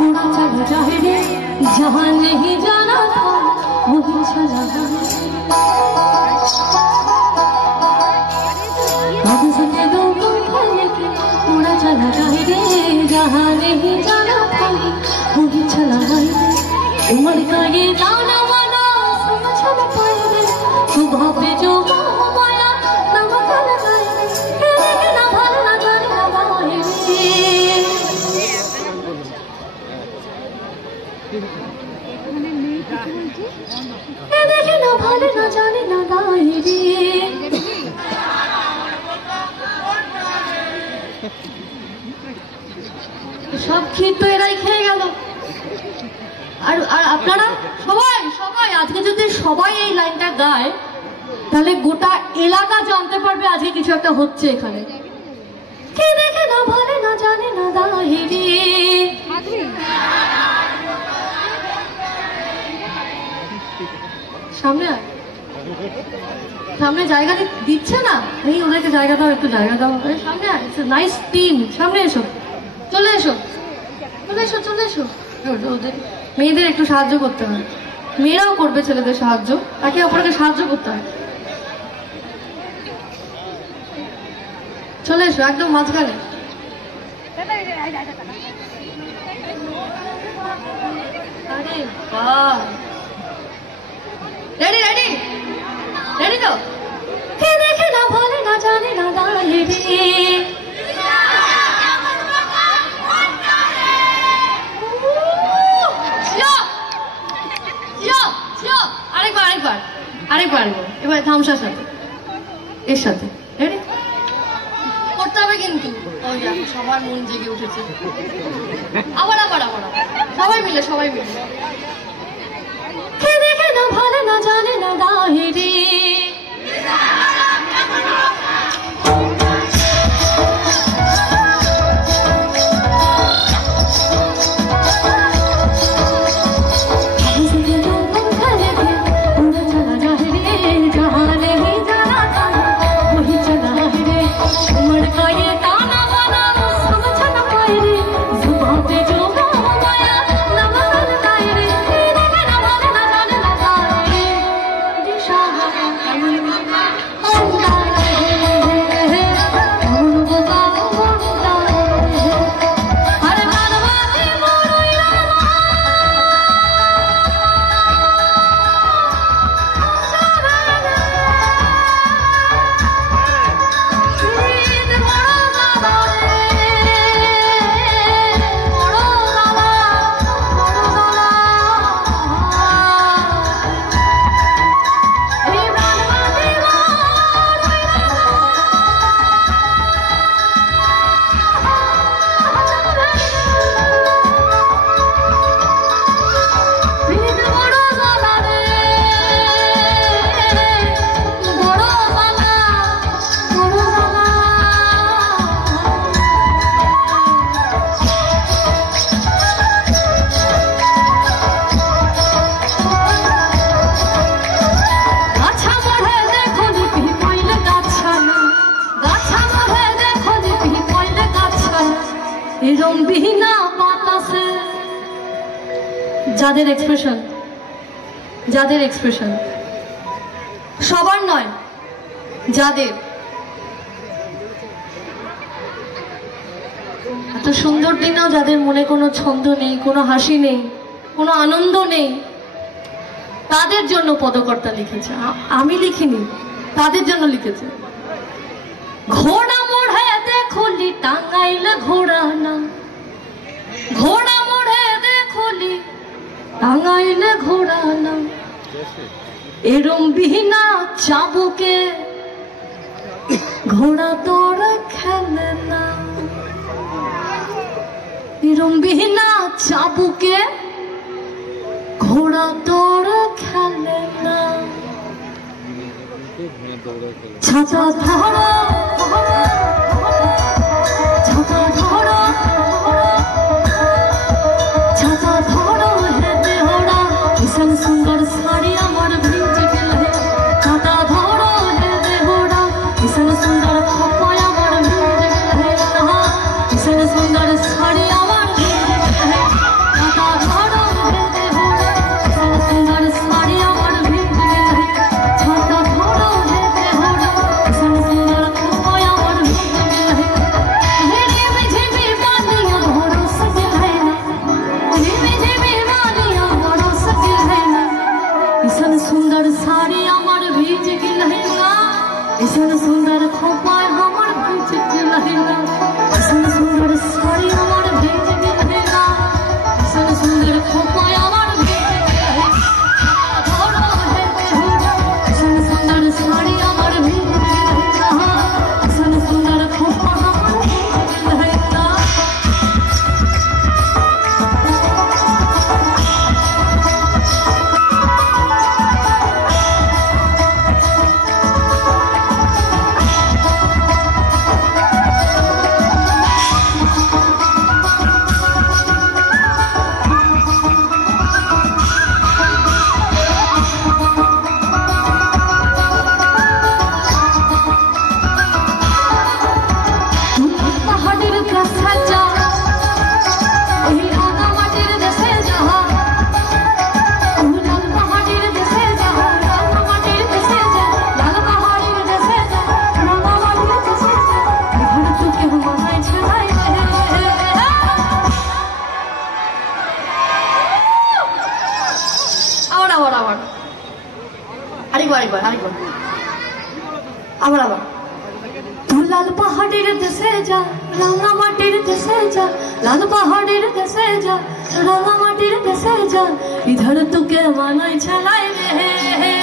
उड़ा चला जाए रे जहाँ नहीं जाना था वही चला जाए अब सके दो लेके उड़ा चला जाए रे जहाँ नहीं जाना था वही चला जाए उम्र का ये जाना वाला समझ न पाए रे सुबह पे जो माया नमक लगाए रे ना भर ना जाने ना दाए रे देखे ना भर ना जाने ना दाए रे सब ক্ষীর তো এরাই খেয়ে গেল আর আপনারা সবাই আজকে যদি সবাই এই লাইনটা গায় তাহলে গোটা এলাকা জানতে পারবে আজকে কিছু একটা হচ্ছে এখানে কে দেখে না ভালে না জানে না দাহিরি সামনে জায়গা দিচ্ছে না এই ওদেরকে জায়গা দাও একটু জায়গা দাও সামনে নাইস টিম সামনে এসো চলে এসো ওদের মেয়েদের একটু সাহায্য করতে হয় মেয়েরাও করবে ছেলেদের সাহায্য একে অপরকে সাহায্য করতে হয় চলে এসো একদম মাঝখানে আরে বাহ রেডি তো কে দেখে না ভালে না জানে না দাঁড়িয়ে রে আরেকবার এবার থামসার সাথে এর সাথে রেডি করতে হবে কিন্তু সবার মন জেগে উঠেছে আবার সবাই মিলে কে দেখে না ভালো না জানে না দাহিরি যাদের এক্সপ্রেশন সবার নয় যাদের এত সুন্দর দিনেও যাদের মনে কোনো ছন্দ নেই কোনো হাসি নেই কোনো আনন্দ নেই তাদের জন্য পদকর্তা লিখেছে আমি লিখিনি তাদের জন্য লিখেছে ঘোড়া মোড়ে দেখলি টাঙ্গাইলে ঘোড়া না ঘোড়া মোড়ে দেখলি টাঙ্গাইলে ঘোড়া না এরম বিনা চাবুকে ঘোড়া তোর খেলে না এরম বিনা চাবুকে ঘোড়া তোর খেলে না ছাতা ধরো ছাতা ধরো ছাতা ধরো হে দেহরা ভীষণ সুন্দর শাড়ি আমার ভিজে গেলে ছাতা ধরো হে দেহরা ভীষণ সুন্দর খোপায় আমার ভিজে গেলে ভীষণ সুন্দর শাড়ি আমার ভিজে গেলে আবার আবার তুই লাল পাহাড়ের দেশে যা, রাঙা মাটির দেশে যা, লাল পাহাড়ের দেশে যা, রাঙা মাটির দেশে যা, ইধর তোকে মানাই ছালাই রে।